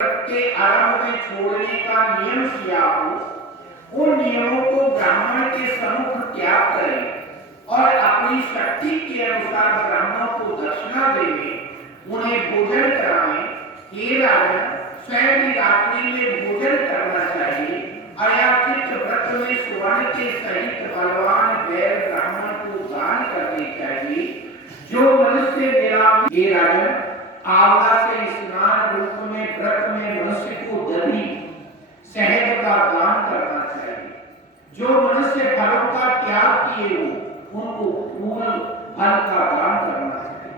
के आरंभ में छोड़ने का नियम किया हो, उन नियमों को ब्राह्मण के सम्मुख त्याग करें और अपनी शक्ति के अनुसार ब्राह्मणों को दक्षिणा देवे, उन्हें भोजन करावें। हे राजन, स्वयं भी रात्रि में भोजन करना चाहिए। अयाचित व्रत में स्वर्ण के सहित बलवान बैल ब्राह्मण को दान करने चाहिए। जो मनुष्य मेरा, हे राजन, आंवला से स्नान रूप में व्रत में मनुष्य को दही शहद का दान करना चाहिए। जो मनुष्य फलों का त्याग किए हो, उनको फूल फल का दान करना चाहिए।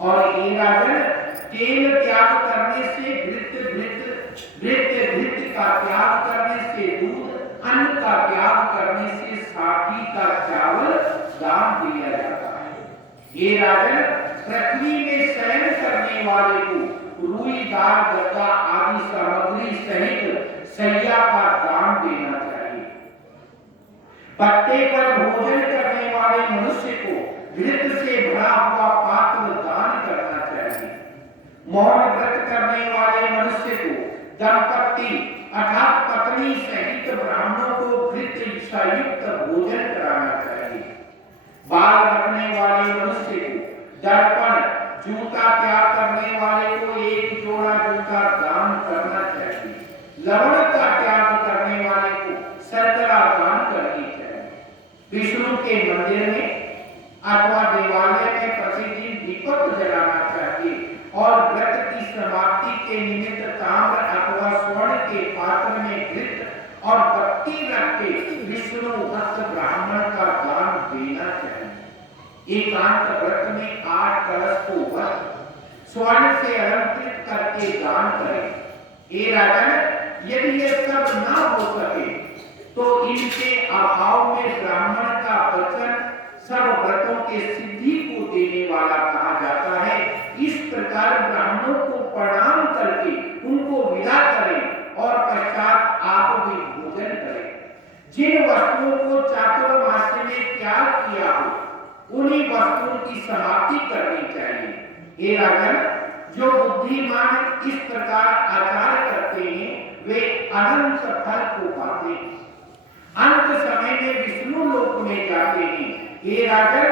और हे राजन, तेल त्याग करने से घृत का त्याग करने से दूध, अन्न का त्याग करने से साठी का चावल दान दिया जाता है। हे राजन, पृथ्वी में शयन करने वाले को रुई, दाल, गद्दा आदि सामग्री सहित सैया का दान देना चाहिए। पत्ते पर भोजन करने वाले मनुष्य को घृत से भरा हुआ पात्र दान करना चाहिए। मौन व्रत करने वाले मनुष्य को दंपत्ति अर्थात पत्नी सहित ब्राह्मणों को घृत युक्त भोजन कराना चाहिए। बाल रखने वाले मनुष्य को दर्पण, जूता त्याग करने वाले को एक जोड़ा जूता दान करना चाहिए। लवण का त्याग करने वाले को शर्करा दान करनी चाहिए। विष्णु के मंदिर में अथवा देवालय में प्रतिदिन दीपक जलाना चाहिए और व्रत की समाप्ति के निमित्त ताम्र अथवा स्वर्ण के पात्र में घृत और बत्ती रख के विष्णु भक्त ब्राह्मण का दान देना चाहिए। एकांत व्रत में 8 कलश को वस्त्र स्वर्ण से अलंकृत करके दान करें। हे राजन, यदि ये सब न हो सके तो इनके अभाव में ब्राह्मण का वचन सब व्रतों के सिद्धि को देने वाला कहा जाता है। इस प्रकार ब्राह्मणों को प्रणाम करके उनको विदा करें और पश्चात आप भी भोजन करें। जिन वस्तुओं को चातुर्मास्य में त्याग किया हो, उन्हीं वस्तुओं की समाप्ति करनी चाहिए। हे राजन, जो बुद्धिमान इस प्रकार आचार करते हैं, वे अनंत फल को पाते हैं, अंत समय में विष्णु लोक में जाते हैं। हे राजन,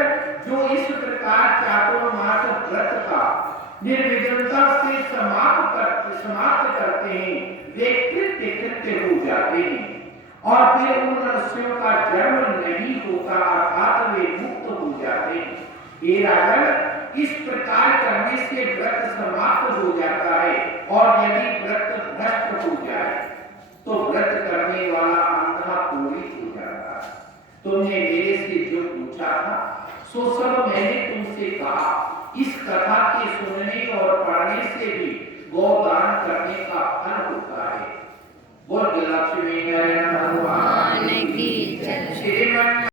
जो इस प्रकार चातुर्मास व्रत का निर्विघ्नता से समाप्त करते हैं, वे कृत्य हो जाते हैं और फिर उन मनुष्यों का जन्म नहीं होता, अर्थात वे मुक्त हो जाते हैं। हे राजन, इस प्रकार करने से व्रत समाप्त हो जाता है और यदि व्रत भ्रष्ट हो जाए तो व्रत करने वाला अंधा पूरित हो जाता है। तुमने मेरे से जो पूछा था सो सब मैंने तुमसे कहा। इस कथा के सुनने और पढ़ने से भी गौदान करने का फल होता है। बोल